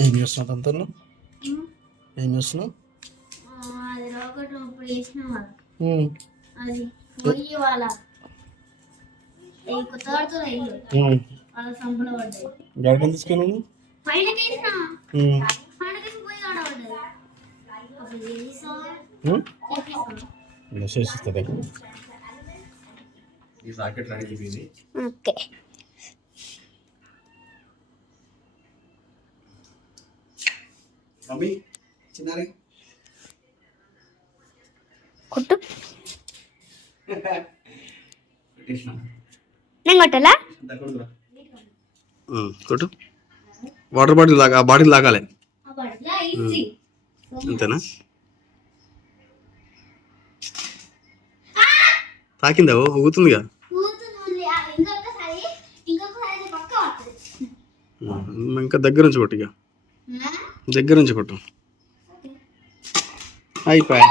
ఏం చేస్తున్నావు అంతలో? ఏం చేస్తున్నావు? గడికని తీసుకెళ్ళి చేసిస్తుంది. ఈ సాకెట్ రెడీ అయిపోయింది. ఓకే మమ్మీ చిన్నారే కొట్టు. నేను కొట్టాలా? కొట్టు. వాటర్ బాటిల్ లాగా బాటిల్ లాగాలి అంతేనా? తాకిందా? ఊగుతుందిగా. ఇంకా దగ్గర నుంచి కొట్టు. ఇక దగ్గర నుంచి కొట్టు. అయిపోయా.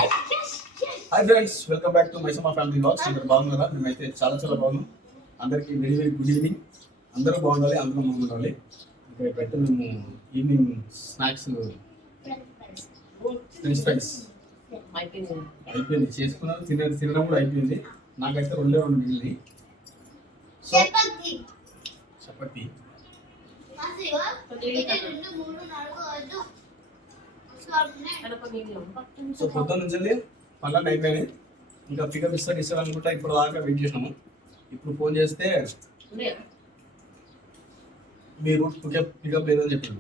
Hi friends, welcome back to Maisamma family vlogs. అందరూ బాగున్నారా? మేమైతే చాలా చాలా బాగున్నాం. అందరికీ వెరీ వెరీ గుడ్ ఈవినింగ్. అందరూ బాగుండాలి, అందరూ బాగుండాలి. ఇప్పుడైతే మేము ఈవినింగ్ స్నాక్స్ ఫ్రెంచ్ ఫ్రైస్ అయిపోయింది, చేసుకున్నాను. తినడం కూడా అయిపోయింది. నాకైతే రెండే మిగిలింది. చపాతి సో పొద్దున్న నుంచి పనులు అయిపోయినాయి. ఇంకా పికప్ ఇస్తారు అనుకుంటా. ఇప్పుడు దాకా వెయిట్ చేసినాము. ఇప్పుడు ఫోన్ చేస్తే మీరు పికప్ లేదని చెప్పారు.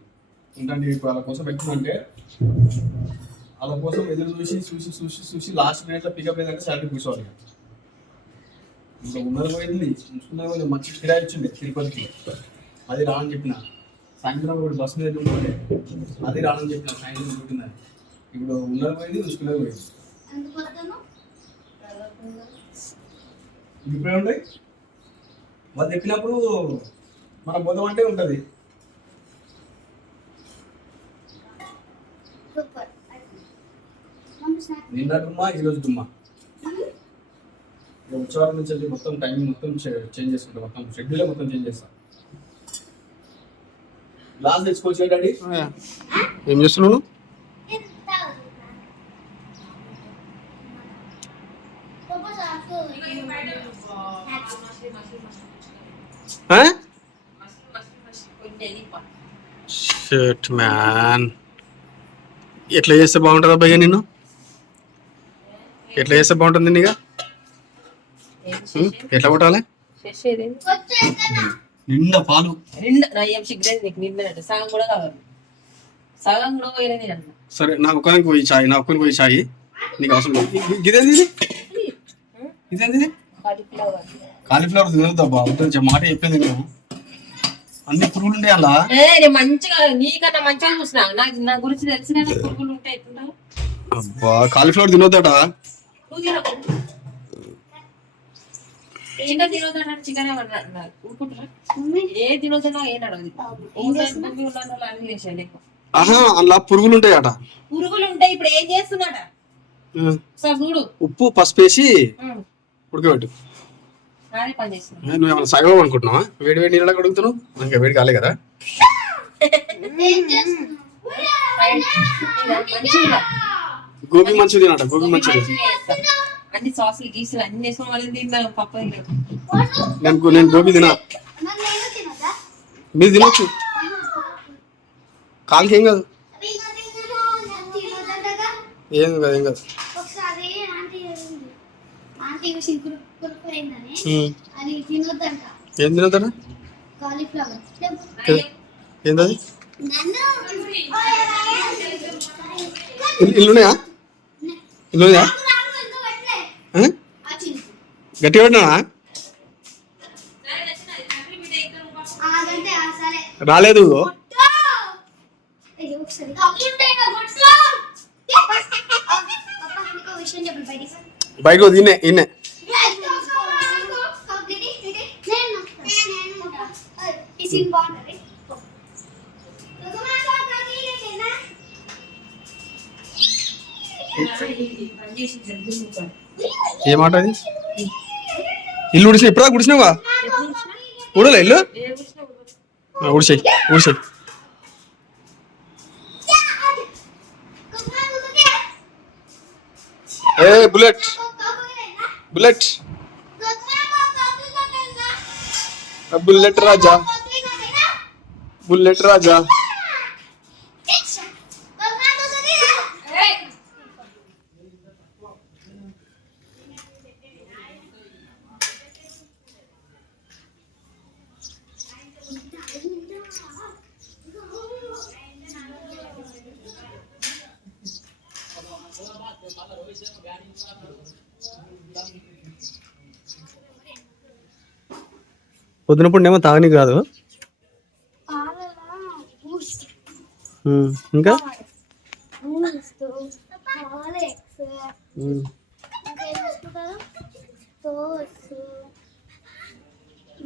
ఎందుకంటే ఇప్పుడు వాళ్ళ కోసం పెట్టుకుంటే వాళ్ళ కోసం ఎదురు చూసి లాస్ట్ మినిట్లో పికప్ లేదంటే సాలరీ కూర్చోవాలి. ఇంకా ఉన్నది పోయింది, ఉంచుకున్నది పోయింది. మంచి కిరాయి ఇచ్చింది తిరుపతికి, అది రాని చెప్పిన. సాయంత్రం ఒకటి బస్సు మీద ఉంటుండే, అది రానని చెప్పిన. సాయంత్రం ఉంటుందని ఇప్పుడు ఉన్నది పోయింది, ఉంచుకున్నది పోయింది. ఇప్పుడే ఉంటాయి. వాళ్ళు చెప్పినప్పుడు మనం బోధం అంటే ఉంటుంది. నిన్న డుమ్మా, ఈరోజు డుమ్మా. ఉత్సవాల నుంచి వెళ్ళి మొత్తం టైమింగ్ మొత్తం చేంజ్ చేసుకుంటాం. మొత్తం షెడ్యూల్ మొత్తం చేంజ్ చేస్తాం. గ్లాస్ తెచ్చుకోవచ్చు డాడీ. ఏం చేస్తున్నావు? షర్ట్ మ్యాన్, ఎట్లా చేస్తే బాగుంటుందా భయ్య? నిన్ను ఎట్లా చేస్తే బాగుంటుంది? నీగా ఎట్లా కొట్టాలి? నిండా పాలు సరే. నాకు ఒక్కరికి పోయి చాయ్, నా ఒక్కరికి పోయి చాయ్. నీకు అవసరం లేదు. ఇదేంది? ఇదేంది? కాలీఫ్లవర్ తినవుతాబ్బా. మాట చెప్పేది నేను. అన్ని పురుగులు ఉంటాయి అలా. మంచిగా నీకన్నా మంచిగా చూసిన నా గురించి తెలిసిన పురుగులు ఉంటాయి. అబ్బా, కాలీఫ్లవర్ తినవుతాడా? చికెన్ ఏ తినొద్దా అలా పురుగులు ఉంటాయట. పురుగులు ఉంటాయి. ఇప్పుడు ఏం చేస్తున్నాడా చూడు. ఉప్పు పసుపు వేసి ఉడకబెట్టు. నువ్వు ఏమైనా సగం అనుకుంటున్నావా? వేడి వేడి నీళ్ళ అడుగుతున్నావు. ఇంకా వేడి కాలే కదా. గోబీ మంచిది తినట. గోబీ మంచిది. అన్ని సాసులు గీసులు అన్ని వేసుకుని వాళ్ళు తింటారు. పప్ప నేను గోబీ తినా. మీరు తినొచ్చు, కాలుకి ఏం కాదు. ఏం కాదు, ఏం కాదు. ఏం తినొద్దట? ఏంటది? ఇల్లున్నాయా? ఇల్లున్నాయా? గట్టిగా పెట్టినా రాలేదు. బయటకు తిన్నే ఇన్నే. ఏమాట అది? ఇల్లు ఉడిసిన ఇప్పుడా? గుడిసినావా? ఉడలే ఇల్లు? ఊడిసేయి ఊడిసేయి. ఏ బుల్లెట్ బుల్లెట్ బుల్లెట్ రాజా బుల్లెట్ రాజా. పొద్దున పూట ఏమో తాగని కాదు. ఇంకా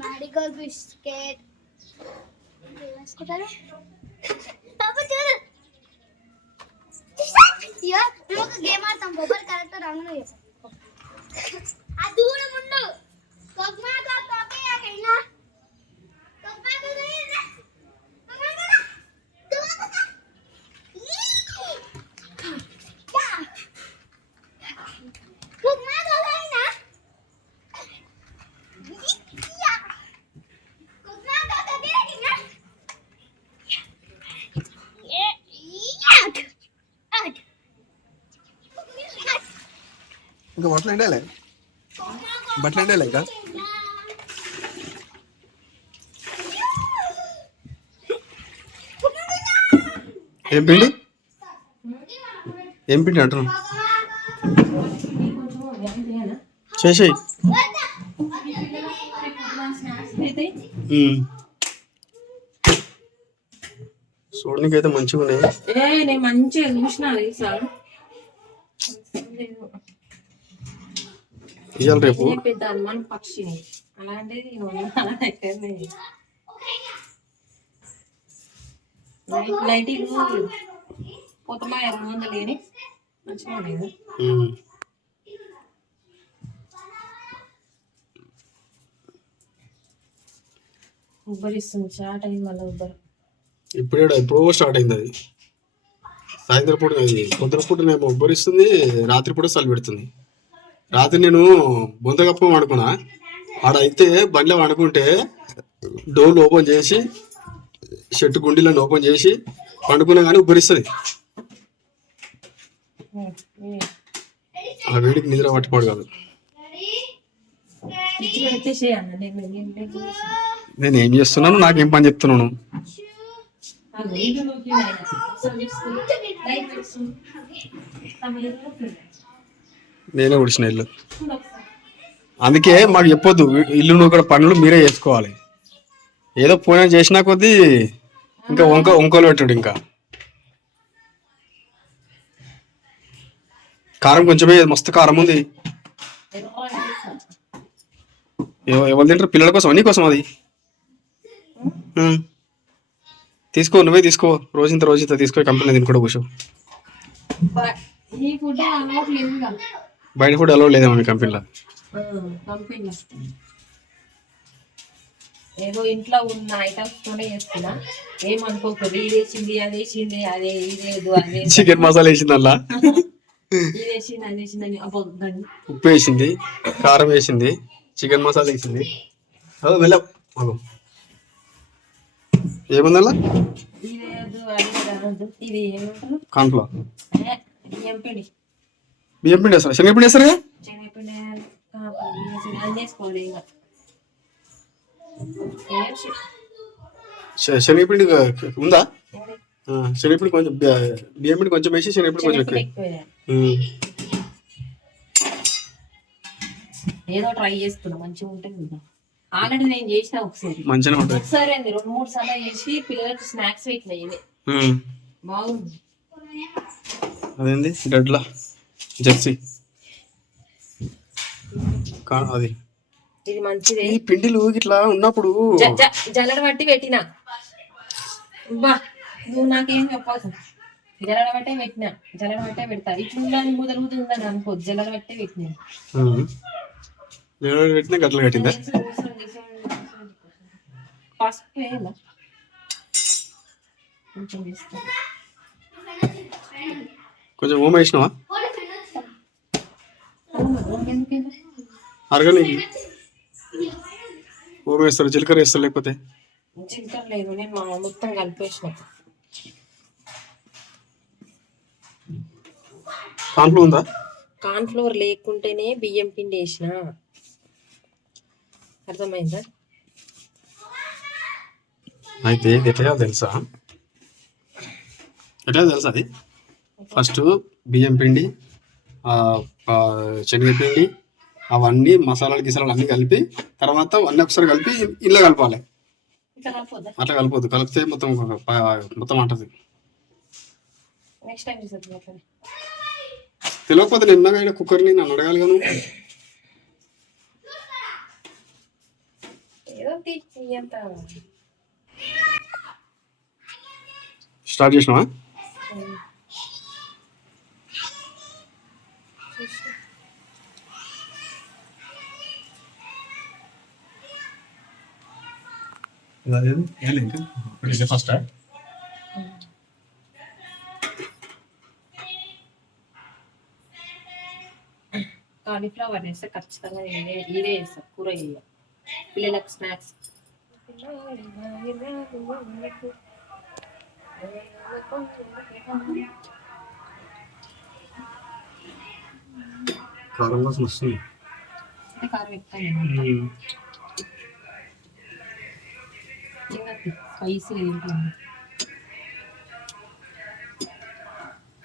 మెడికల్ బిస్కెట్ వేసుకుంటారు. ఒక గేమ్ ఆడతాం. బొబ్బర్ కరెక్ట్ రంగు ఆ దూరం ఉండు. ఇంకా బట్టలు ఎండాలి, బట్టలు ఎండాలి ఇంకా. ఏం పిండి ఏం పిండి అంటున్నావు? చేసేయి. చూడనికైతే మంచిగా ఉన్నాయి. నేను మంచిగా చూసిన సార్. ఇవాళ రేపు పెద్ద అనుమానం పక్షి అలాంటిది నైట్ పోతమా 200 లేని మంచిగా లేదు. ఉబ్బరిస్తుంది. స్టార్ట్ అయింది మళ్ళీ ఉబ్బరు. ఎప్పుడో స్టార్ట్ అయింది అది. సాయంత్రం పూట పొద్దున పూట నేను ఉబ్బరిస్తుంది, రాత్రి పూట చలి పెడుతుంది. రాత్రి నేను బొందగప్ప వండుకున్నా. ఆడ అయితే బండ్లో వండుకుంటే డోర్లు ఓపెన్ చేసి షెట్టు గుండీలను ఓపెన్ చేసి వండుకున్నా కానీ ఉబ్బరిస్తుంది. ఆ వేడికి నిద్ర పట్టిపోడు కాదు. నేను ఏం చేస్తున్నాను, నాకేం పని చెప్తున్నాను. నేనే ఉడిచిన ఇల్లు. అందుకే మాకు చెప్పొద్దు, ఇల్లు నువ్వు కూడా పనులు మీరే చేసుకోవాలి. ఏదో పోయినా చేసినా కొద్దీ ఇంకా వంకలు పెట్టాడు. ఇంకా కారం కొంచెమే, మస్తు కారం ఉంది. ఎవరు తింటారు? పిల్లల కోసం, నీ కోసం అది. తీసుకో, నువ్వే తీసుకో. రోజంతా తీసుకో. కంపెనీ తిని కూడా కూర్చో. బయట ఫుడ్ అలౌడ్ లేదేమో మీ కంపెనీలో? ఏదో ఇంట్లో ఉన్న ఐటమ్స్ తోనే చేస్తున్నా. ఏమనుకోకూడదు. ఇది వేసింది, అది వేసింది, అదే ఇదేదు, అదే చికెన్ మసాలా వేసింది, అలా ఇది వేసింది, అది వేసిందని అబ్బొద్దండి. ఉప్పు వేసింది, కారం వేసింది, చికెన్ మసాలా వేసింది. వెళ్ళావు ఏముంది అలా? ఇదేదు, అది ఇది ఏమంటారు? కాన్ఫ్లో బియ్యం పిండి వేస్తారు, శనగపిండి వేస్తారు కదా. శనగపిండి అది చేసుకోవాలి. ఇంకా శనగపిండి ఉందా? శనగపిండి కొంచెం, బియ్యం పిండి కొంచెం వేసి శనగపిండి కొంచెం ఎక్కువ. ఏదో ట్రై చేస్తున్నా, మంచిగా ఉంటుంది. ఆల్రెడీ నేను చేసిన ఒకసారి, మంచిగా ఉంటుంది. ఒకసారి 2-3 సార్లు చేసి పిల్లలకి స్నాక్స్ పెట్టినా. ఇది బాగుంది. అదేంది గడ్ల జెర్సీ అది. ఇది మంచిది. ఈ పిండిలు ఇట్లా ఉన్నప్పుడు జల్లడ బట్టి పెట్టినా. బా నువ్వు నాకేం చెప్పాల్సి. జల్లడ బట్టే పెట్టినా, జల్లడ బట్టే పెడతా. ఇట్లుందని ముదలుగుతుందని అనుకో, జల్లడ బట్టే పెట్టినా. పెట్టినా గట్ల కట్టిందా? పసుపు వేయాలా? కొంచెం వేస్తా. కొంచెం ఓమ వేసినావా ఎందుకైనా అరగని ఓమ వేస్తారు జీలకర్ర వేస్తారు లేకపోతే జీలకర్ర లేదు, నేను మొత్తం కలిపేసిన. కాన్ఫ్లో ఉందా? కార్న్ఫ్లోర్ లేకుంటేనే బియ్యం పిండి వేసిన. అర్థమైందా? అయితే ఇది ఎట్లా తెలుసా? ఎట్లా తెలుసా? అది ఫస్ట్ బియ్యం పిండి శనగపిండి అవన్నీ మసాలాలు గిసాలాలు అన్నీ కలిపి తర్వాత అన్నీ ఒకసారి కలిపి ఇలా కలపాలి. ఇట్లా కలిపోద్దా? అట్లా కలిపోద్దు, కలిపితే మొత్తం మొత్తం అంటది. నెక్స్ట్ టైం చేసేది. తెలియకపోతే నిన్నగా ఇక్కడ కుక్కర్ని నన్ను అడగాలి గాను. ఏదో అంత స్టార్ట్ చేసినావా? ఇంకా ఫస్ట్ కాలీఫ్లవర్ వేస్తే ఖచ్చితంగా ఇదే వేస్తాం, కూర వేయాలి పిల్లలకు స్నాక్స్. కారం కోసం వస్తుంది. కారం ఎక్కువ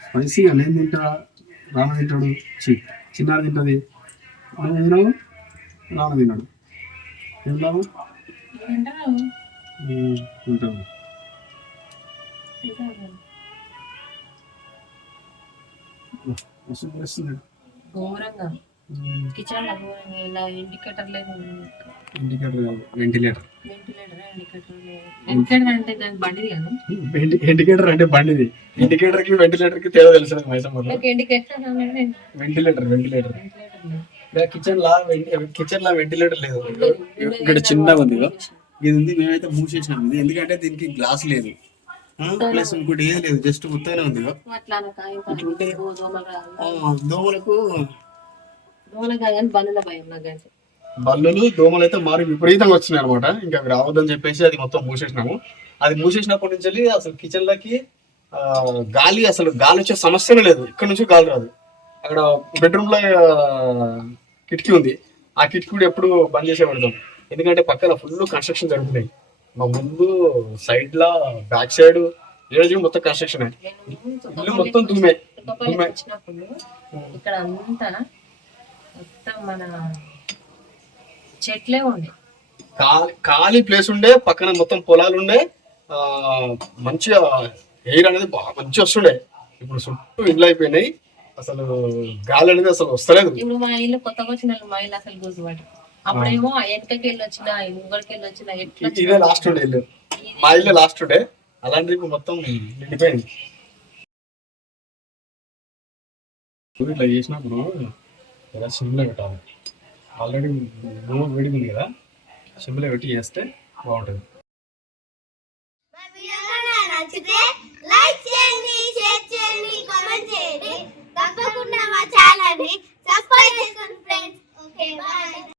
స్పైసీగా నేను తింటా, రామ తింటాడు, చిన్నాడు తింటుంది, మనం తిన్నాడు, రామ తిన్నాడు. ఏం లాభం? తింటాడు. వస్తుంది ఘోరంగా కిచెన్ లో ఘోరంగా. ఇలా ఇండికేటర్ లేదు, ఇండికేటర్ కాదు వెంటిలేటర్. వెంటిలేటర్ అంటే దానికి బండిది కదా. ఇండికేటర్ అంటే బండిది, ఇండికేటర్ కి వెంటిలేటర్ కి తేడా తెలుసు Maisamma. Indicator ventilator ventilator kitchen లా వెంటిలేటర్ లేదు. ఇక్కడ చిన్నగా ఉంది, ఇది ఉంది. మేమైతే మూసేసినాం ఇది, ఎందుకంటే దీనికి గ్లాస్ లేదు ప్లస్ ఇంకోటి ఏది లేదు, జస్ట్ ఉత్తగానే ఉంది. దోమలకు బల్లులు దోమలు అయితే మారి విపరీతంగా వచ్చినాయి అనమాట. ఇంకా అవి రావద్దని చెప్పేసి అది మొత్తం మూసేసినాము. అది మూసేసినప్పటి నుంచి అసలు కిచెన్ లకి గాలి వచ్చే సమస్యనే లేదు. ఇక్కడ నుంచి గాలి రాదు. అక్కడ బెడ్రూమ్ లో కిటికీ ఉంది, ఆ కిటికీ కూడా ఎప్పుడు బంద్ చేసే పెడతాం, ఎందుకంటే పక్కన ఫుల్ కన్స్ట్రక్షన్ జరుగుతున్నాయి. మా ముందు సైడ్ లా బ్యాక్ సైడ్ ఏడు మొత్తం కన్స్ట్రక్షన్, ఇల్లు మొత్తం దుమ్మే. ఇక్కడ అంతా మొత్తం మన చెట్లే ఉండే, ఖాళీ ప్లేస్ ఉండే, పక్కన మొత్తం పొలాలు ఉండే, మంచిగా ఎయిర్ అనేది బాగా మంచిగా వస్తుండే. ఇప్పుడు చుట్టూ ఇల్లు అయిపోయినాయి, అసలు గాలి అనేది అసలు వస్తలేదు. ఇప్పుడు మా ఇల్లు కొత్తగా వచ్చిన మా ఇల్లు అసలు గుర్తుపడి, అప్పుడేమో వెనకకి వెళ్ళి వచ్చిన ముంగడికి వెళ్ళి వచ్చిన ఇదే లాస్ట్ ఉండే ఇల్లు, మా ఇల్లు లాస్ట్ ఉండే. అలాంటిది ఇప్పుడు మొత్తం నిండిపోయింది. ఇట్లా చేసినప్పుడు ఇలా సిమ్లో పెట్టాలి. ఆల్రెడీ నూనె వేడిగా ఉంది కదా, సిమ్లో పెట్టి చేస్తే బాగుంటుంది. నచ్చితే లైక్ చేయండి, షేర్ చేయండి, కామెంట్ చేయండి. తప్పకుండా మా ఛానల్ ని సబ్స్క్రైబ్ చేసుకోండి ఫ్రెండ్స్. Okay bye.